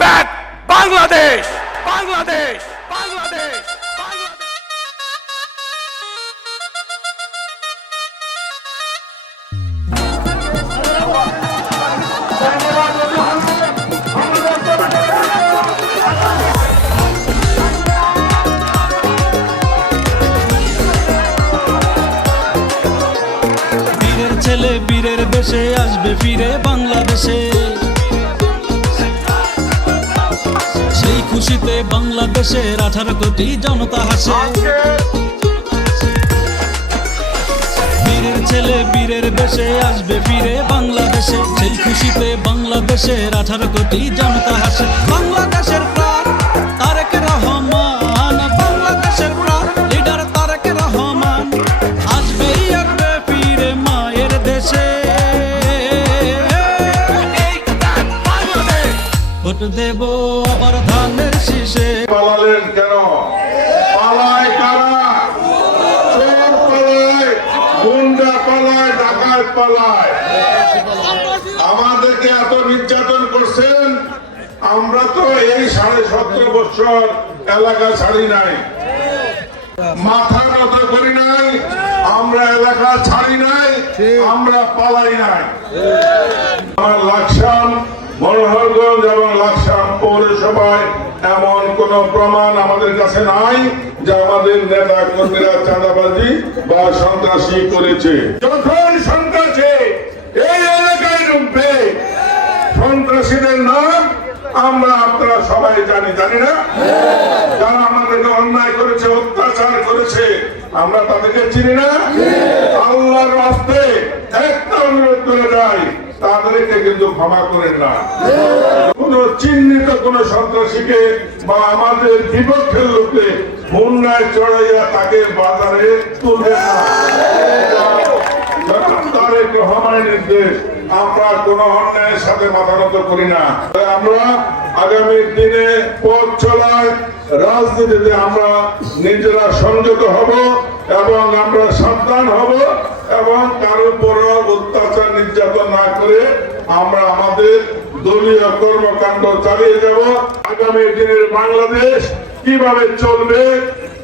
Back Bangladesh Bangladesh Bangladesh Bangladesh ছেলে বীরের দেশে আসবে ফিরে বাংলাদেশে। খুশিতে বাংলাদেশের আঠারো কোটি জনতা হাসে। বীরের ছেলে বীরের দেশে আসবে ফিরে বাংলাদেশে। সেই খুশিতে বাংলাদেশের আঠারো কোটি জনতা হাসে। বাংলাদেশের প্রাণ তারেক রহমান। বাংলাদেশের প্রাণ লিডার তারেক রহমান। আসবেই আসবে ফিরে মায়ের দেশে। Take back Bangladesh. ভোট দেব পালালেন কেন? পালায় কারা? চোর পালায় গুন্ডা পালায় ডাকাত পালায় আমাদেরকে এত নির্যাতন করছেন, আমরা তো এই সাড়ে সতেরো বছর এলাকা ছাড়ি নাই। মাথা নত করি নাই, আমরা এলাকা ছাড়ি নাই, আমরা পালাই নাই। আমার লাকসাম পৌরসভায় এমন কোন প্রমাণ আমাদের কাছে নাই যে আমাদের নেতা কর্মীরা চাঁদাবাজি বা সন্ত্রাসী করেছে। যখন সন্ত্রাসী এই এলাকায় ঢুকবে সন্ত্রাসীদের নাম আমরা আপনারা সবাই জানি জানি না? যারা আমাদেরকে অন্যায় করেছে অত্যাচার করেছে আমরা তাদেরকে চিনি না? আল্লাহর রাস্তে তাদেরকে কিন্তু ক্ষমা করেন না কোন চিহ্নিত কোন সন্ত্রাসীকে বা আমাদের বিপক্ষের লোককে মুন্নায় চড়াইয়া তাকে বাজারে আমরা নিজেরা সংযত হব এবং আমরা সাবধান হব এবং নির্যাতন না করে আমরা আমাদের দলীয় কর্মকাণ্ড চালিয়ে যাব। আগামী দিনের বাংলাদেশ কীভাবে চলবে,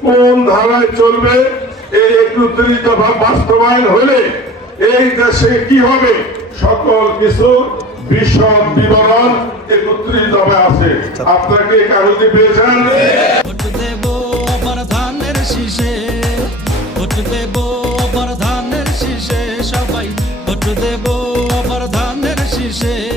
কোন ধারায় চলবে, এই একত্রিত বাস্তবায়ন হলে এই দেশে কি হবে, সকল কিছু বিশদ বিবরণ একত্রিত দফায় আছে। আপনাকে কাগজে পেয়েছেন? দেব আমার ধানের শীষে দেব dizer.